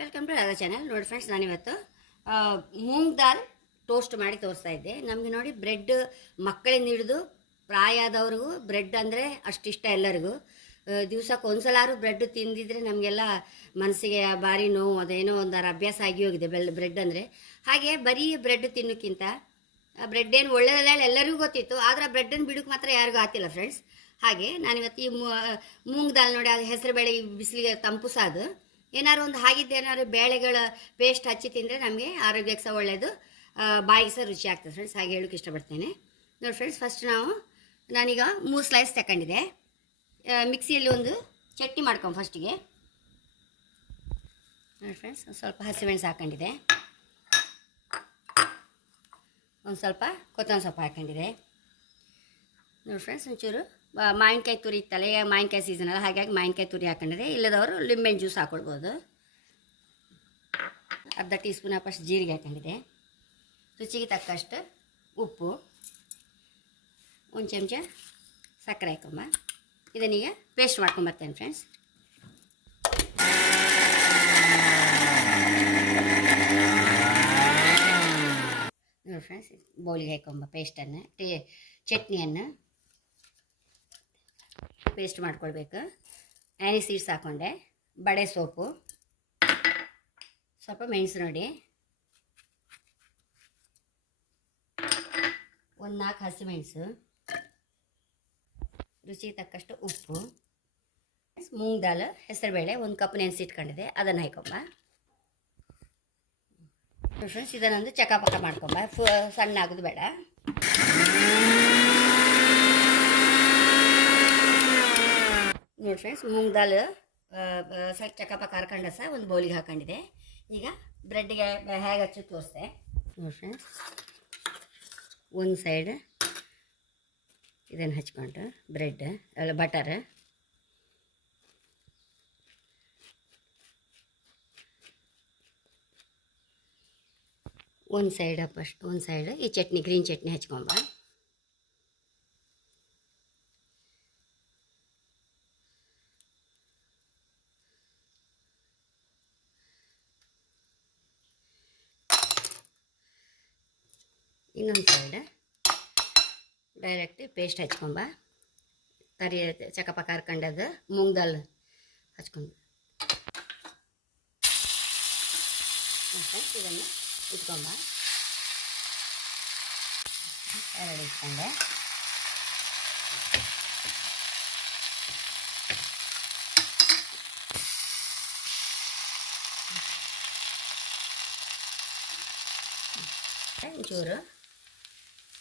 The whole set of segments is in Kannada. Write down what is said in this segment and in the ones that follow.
ವೆಲ್ಕಮ್ ಟು ರಾಧಾ ಚಾನಲ್ ನೋಡಿ ಫ್ರೆಂಡ್ಸ್ ನಾನಿವತ್ತು ಮೂಂಗ್ ದಾಲ್ ಟೋಸ್ಟ್ ಮಾಡಿ ತೋರಿಸ್ತಾ ಇದ್ದೆ. ನಮಗೆ ನೋಡಿ ಬ್ರೆಡ್ ಮಕ್ಕಳಿಂದ ಹಿಡಿದು ಪ್ರಾಯದವ್ರಿಗೂ ಬ್ರೆಡ್ ಅಂದರೆ ಅಷ್ಟಿಷ್ಟ ಎಲ್ಲರಿಗೂ. ದಿವ್ಸಕ್ಕೆ ಒಂದ್ಸಲಾರು ಬ್ರೆಡ್ ತಿಂದಿದ್ರೆ ನಮಗೆಲ್ಲ ಮನಸ್ಸಿಗೆ ಭಾರಿ ನೋವು, ಅದೇನೋ ಒಂದರ ಅಭ್ಯಾಸ ಆಗಿ ಹೋಗಿದೆ ಬೆಲ್ ಬ್ರೆಡ್ ಅಂದರೆ. ಹಾಗೆ ಬರೀ ಬ್ರೆಡ್ ತಿನ್ನೋಕ್ಕಿಂತ ಬ್ರೆಡ್ ಏನು ಒಳ್ಳೆಯದಲ್ಲ ಎಲ್ಲರಿಗೂ ಗೊತ್ತಿತ್ತು, ಆದರೆ ಬ್ರೆಡ್ಡನ್ನು ಬಿಡೋಕೆ ಮಾತ್ರ ಯಾರಿಗೂ ಆತಿಲ್ಲ ಫ್ರೆಂಡ್ಸ್ ಹಾಗೆ ನಾನಿವತ್ತು ಈ ಮೂಂಗ್ ದಾಲ್ ನೋಡಿ ಅದು ಹೆಸರು ಬೇಳೆ ಬಿಸಿಲಿಗೆ ತಂಪು ಸಾದು. ಏನಾದ್ರು ಒಂದು ಹಾಗಿದ್ದು ಏನಾದ್ರು ಬೇಳೆಗಳ ಪೇಸ್ಟ್ ಹಚ್ಚಿ ತಿಂದರೆ ನಮಗೆ ಆರೋಗ್ಯಕ್ಕೆ ಸಹ ಒಳ್ಳೆಯದು ಬಾಯಿಗೆ ಸಹ ರುಚಿ ಆಗ್ತದೆ ಫ್ರೆಂಡ್ಸ್ ಹಾಗೆ ಹೇಳೋಕೆ ಇಷ್ಟಪಡ್ತೇನೆ. ನೋಡಿ ಫ್ರೆಂಡ್ಸ್ ಫಸ್ಟ್ ನಾವು ನಾನೀಗ ಮೂರು ಸ್ಲೈಸ್ ತಗೊಂಡಿದೆ ಮಿಕ್ಸಿಯಲ್ಲಿ ಒಂದು ಚಟ್ನಿ ಮಾಡ್ಕೊಂಡು ಫಸ್ಟಿಗೆ ನೋಡಿ ಫ್ರೆಂಡ್ಸ್ ಒಂದು ಸ್ವಲ್ಪ ಹಸಿಮೆಣಸು ಹಾಕೊಂಡಿದೆ ಒಂದು ಸ್ವಲ್ಪ ಕೊತ್ತಂಬರಿ ಸೊಪ್ಪು ಹಾಕೊಂಡಿದೆ ನೋಡಿ ಫ್ರೆಂಡ್ಸ್ ಒಂಚೂರು ಮಾವಿನಕಾಯಿ ತುರಿ ಇತ್ತಲ್ಲ, ಈಗ ಮಾವಿನಕಾಯಿ ಸೀಸನ್ ಅಲ್ಲ, ಹಾಗಾಗಿ ಮಾವಿನಕಾಯಿ ತುರಿ ಹಾಕೊಂಡಿದೆ. ಇಲ್ಲದವರು ಲಿಂಬೆಹಣ್ಣು ಜ್ಯೂಸ್ ಹಾಕೊಳ್ಬೋದು. ಅರ್ಧ ಟೀ ಸ್ಪೂನ್ ಅಪ್ಪಷ್ಟು ಜೀರಿಗೆ ಹಾಕೊಂಡಿದೆ. ರುಚಿಗೆ ತಕ್ಕಷ್ಟು ಉಪ್ಪು, ಒಂದು ಚಮಚ ಸಕ್ಕರೆ ಹಾಕೊಂಬ. ಇದನ್ನೀಗ ಪೇಸ್ಟ್ ಮಾಡ್ಕೊಂಬರ್ತೇನೆ ಫ್ರೆಂಡ್ಸ್ ನೋಡಿ ಫ್ರೆಂಡ್ಸ್ ಬೌಲಿಗೆ ಹಾಕೊಂಬ ಪೇಸ್ಟನ್ನು ಟೇ, ಚಟ್ನಿಯನ್ನು. ಪೇಸ್ಟ್ ಮಾಡ್ಕೊಳ್ಬೇಕು. ಆ್ಯನಿ ಸೀಡ್ಸ್ ಹಾಕ್ಕೊಂಡೆ ಬಡೆ ಸೋಪು. ಸ್ವಲ್ಪ ಮೆಣಸು ನೋಡಿ. ಒಂದು ನಾಲ್ಕು ಹಸಿಮೆಣಸು ರುಚಿಗೆ ತಕ್ಕಷ್ಟು ಉಪ್ಪು. ಮೂಂಗ್ ದಾಲ್ ಹೆಸರುಬೇಳೆ ಒಂದು ಕಪ್ ನೆನೆಸಿಟ್ಕೊಂಡಿದೆ ಅದನ್ನು ಹಾಕೊಂಬ ಫ್ರೆಂಡ್ಸ್, ಇದನ್ನೊಂದು ಚಕಾಪಕ ಮಾಡ್ಕೊಂಬ. ಫು ಸಣ್ಣ ಆಗೋದು ಬೇಡ. ನೋಡಿ ಫ್ರೆಂಡ್ಸ್ ಮೂಂಗ್ ದಾಲ್ ಸ್ವಲ್ಪ ಚಕಪ ಕಾರ್ಕಂಡ ಸಹ ಒಂದು ಬೌಲಿಗೆ ಹಾಕೊಂಡಿದೆ ಈಗ ಬ್ರೆಡ್ಗೆ ಹೇಗೆ ಹಚ್ಚಿ ತೋರಿಸ್ದೆ. ನೋಡಿ ಫ್ರೆಂಡ್ಸ್ ಒಂದು ಸೈಡ್ ಇದನ್ನು ಹಚ್ಕೊಂಡು, ಬ್ರೆಡ್, ಅಲ್ಲ ಬಟರ್ ಒಂದು ಸೈಡ್ ಫಸ್ಟ್ ಒಂದು ಸೈಡ್ ಈ ಚಟ್ನಿ ಗ್ರೀನ್ ಚಟ್ನಿ ಹಚ್ಕೊಂಬ ಇನ್ನೊಂದು ಸೈಡ್ ಡೈರೆಕ್ಟ್ ಪೇಸ್ಟ್ ಹಚ್ಕೊಂಬ. ಕರಿ ಚಕಪಕ ಹರ್ಕೊಂಡದ್ದು ಮೂಂಗ್ ದಾಲ್ ಹಚ್ಕೊಂಡು ಮತ್ತೆ ಇದನ್ನು ಇಟ್ಕೊಂಬ. ಎರಡು ಇಟ್ಕೊಂಡೆ. ಒಂಚೂರು.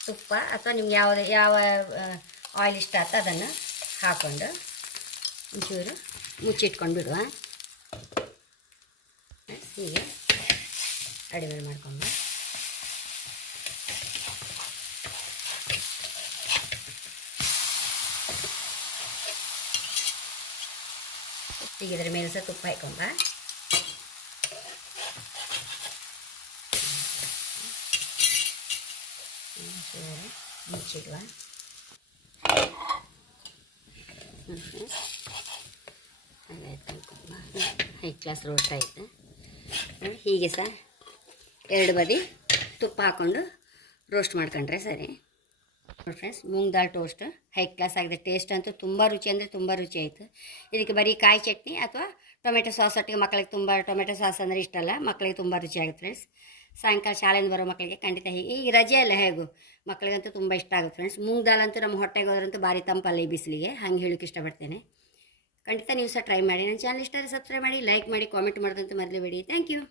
ತುಪ್ಪ ಅಥವಾ ನಿಮ್ಗೆ ಯಾವುದೇ ಯಾವ ಆಯಿಲ್ ಇಷ್ಟ ಆಯ್ತು ಅದನ್ನು ಹಾಕ್ಕೊಂಡು ಒಂಚೂರು ಮುಚ್ಚಿಟ್ಕೊಂಡು ಬಿಡುವ. ಹೀಗೆ ಅಡುಗೆ ಮಾಡ್ಕೊಂಡು. ಈಗ ಇದ್ರ ಮೇಲೆ ಸಹ ತುಪ್ಪ ಹಾಕೊಂಬ ಒಂಚೂರು ಮುಚ್ಚಿಡುವ ಹೈ ಕ್ಲಾಸ್ ರೋಸ್ಟ್ ಆಯಿತು. ಹೀಗೆ ಸಹ ಎರಡು ಬದಿ ತುಪ್ಪ ಹಾಕ್ಕೊಂಡು ರೋಸ್ಟ್ ಮಾಡ್ಕೊಂಡ್ರೆ ಸರಿ. Friends, moong dal toast. High class ಆಗಿದೆ. ಟೇಸ್ಟ್ ಅಂತೂ ತುಂಬ ರುಚಿ ಅಂದರೆ ತುಂಬ ರುಚಿ ಆಯಿತು. ಇದಕ್ಕೆ ಬರೀ ಕಾಯಿ ಚಟ್ನಿ ಅಥವಾ ಟೊಮೆಟೊ ಸಾಸ್. ಒಟ್ಟಿಗೆ ಮಕ್ಕಳಿಗೆ ತುಂಬ ಟೊಮೆಟೊ ಸಾಸ್ ಅಂದರೆ ಇಷ್ಟ ಅಲ್ಲ. ಮಕ್ಕಳಿಗೆ ತುಂಬ ರುಚಿ ಆಗುತ್ತೆ ಫ್ರೆಂಡ್ಸ್. ಸಾಯಂಕಾಲ ಶಾಲೆಯಿಂದ ಬರೋ ಮಕ್ಕಳಿಗೆ ಖಂಡಿತ ಹೀಗೆ. ಈ ರಜೆ ಅಲ್ಲ ಹೇಗೂ? ಮಕ್ಕಳಿಗಂತೂ ತುಂಬ ಇಷ್ಟ ಆಗುತ್ತೆ ಫ್ರೆಂಡ್ಸ್ ಮೂಂಗ್ ದಾಲ್ ಅಂತೂ ನಮ್ಮ ಹೊಟ್ಟೆಗೆ ಹೋದ್ರಂತೂ ಭಾರಿ ತಂಪಲ್ಲ ಈ ಬಿಸಿಲಿಗೆ. ಹಂಗೆ ಹೇಳೋಕೆ ಇಷ್ಟಪಡ್ತೇನೆ. ಖಂಡಿತ ನೀವು ಸಹ ಟ್ರೈ ಮಾಡಿ. ನನ್ನ ಚಾನಲ್ ಇಷ್ಟ ಸಬ್ಸ್ಕ್ರೈಬ್ ಮಾಡಿ ಲೈಕ್ ಮಾಡಿ ಕಾಮೆಂಟ್ ಮಾಡೋದಂತೂ ಮರಲೇಬೇಡಿ. Thank you